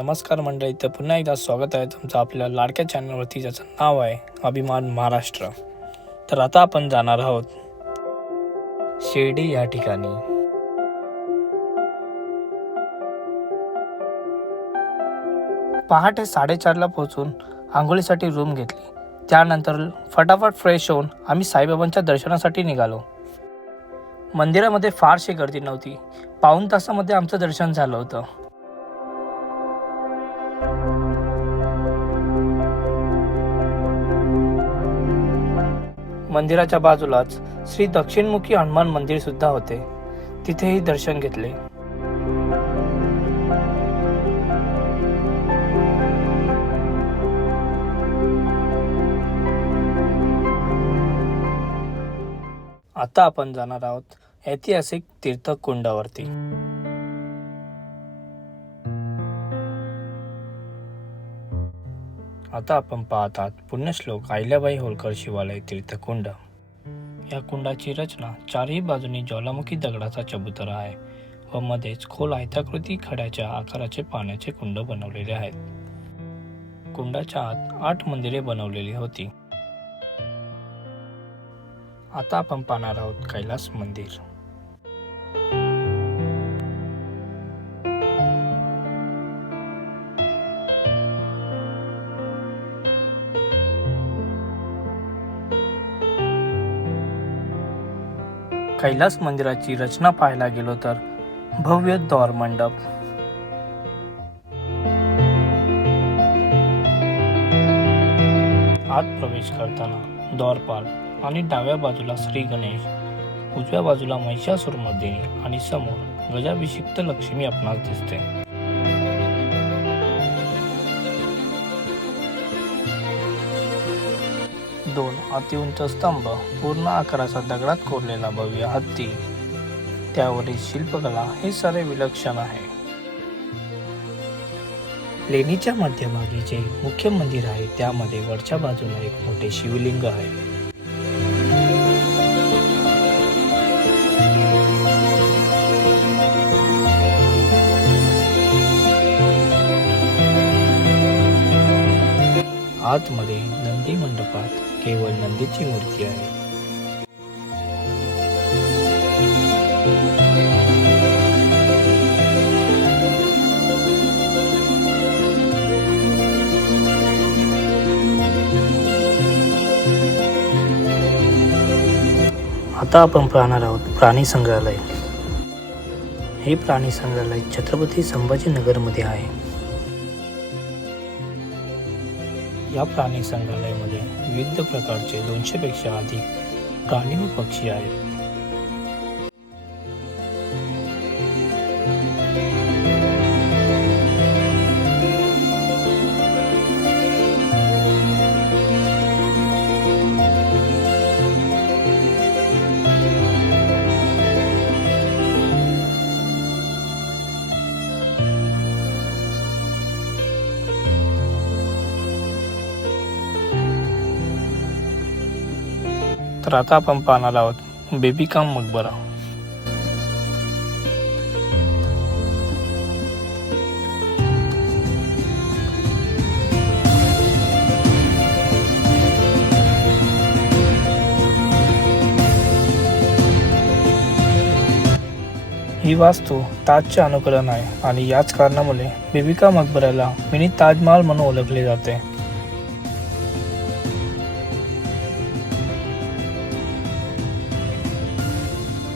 नमस्कार मंडळी तर पुन्हा एकदा स्वागत आहे तुमचं आपल्या लाडक्या चॅनलवरती ज्याचं नाव आहे अभिमान महाराष्ट्र. तर आता आपण जाणार आहोत शिर्डी या ठिकाणी. पहाटे साडेचारला पोहोचून आंघोळीसाठी रूम घेतली. त्यानंतर फटाफट फ्रेश होऊन आम्ही साईबाबांच्या दर्शनासाठी निघालो. मंदिरामध्ये फारशी गर्दी नव्हती. पाऊण तासामध्ये आमचं दर्शन झालं होतं. मंदिराच्या बाजूलाच श्री दक्षिणमुखी हनुमान मंदिर सुद्धा होते. तिथेही दर्शन घेतले. आता आपण जाणार आहोत ऐतिहासिक तीर्थकुंडावरती. आता आपण पाहतात पुण्यश्लोक अहिल्याबाई होळकर शिवालय तीर्थकुंड या कुंडाची रचना चारही बाजूनी ज्वालामुखी दगडाचा चबुतरा आहे व मध्येच खोल आयताकृती खड्याच्या आकाराचे पाण्याचे कुंड बनवलेले आहेत. कुंडाच्या आत आठ मंदिरे बनवलेली होती. आता आपण पाहणार आहोत कैलास मंदिर. कैलास मंदिराची रचना पाहायला गेलो तर भव्य द्वार मंडप. आत प्रवेश करताना द्वारपाल आणि डाव्या बाजूला श्री गणेश उजव्या बाजूला महिषासुर मर्दिनी आणि समोर गजाभिषिक्त लक्ष्मी आपणास दिसते. दोन अतिउंच स्तंभ पूर्ण आकाराचा दगडात कोरलेला भव्य हत्ती. त्यावरील शिल्पकला हे सारे विलक्षण आहे. लेणीच्या मध्यभागी जे मुख्य मंदिर आहे. त्यामध्ये वरच्या बाजूला एक मोठे शिवलिंग आहे. आतमध्ये केवळ नंदीची मूर्ती आहे. आता आपण पाहणार आहोत प्राणी संग्रहालय. हे प्राणी संग्रहालय छत्रपती संभाजीनगरमध्ये आहे. या प्राणी संग्रहालयामध्ये विविध प्रकारचे दोनशेपेक्षा अधिक प्राणी व पक्षी आहेत. तर आता आपण पाहणार आहोत. बेबिकाम मकबरा ही वास्तू ताजचे अनुकरण आहे आणि याच कारणामुळे बेबिका मकबऱ्याला मिनी ताजमहाल म्हणून ओळखले जाते.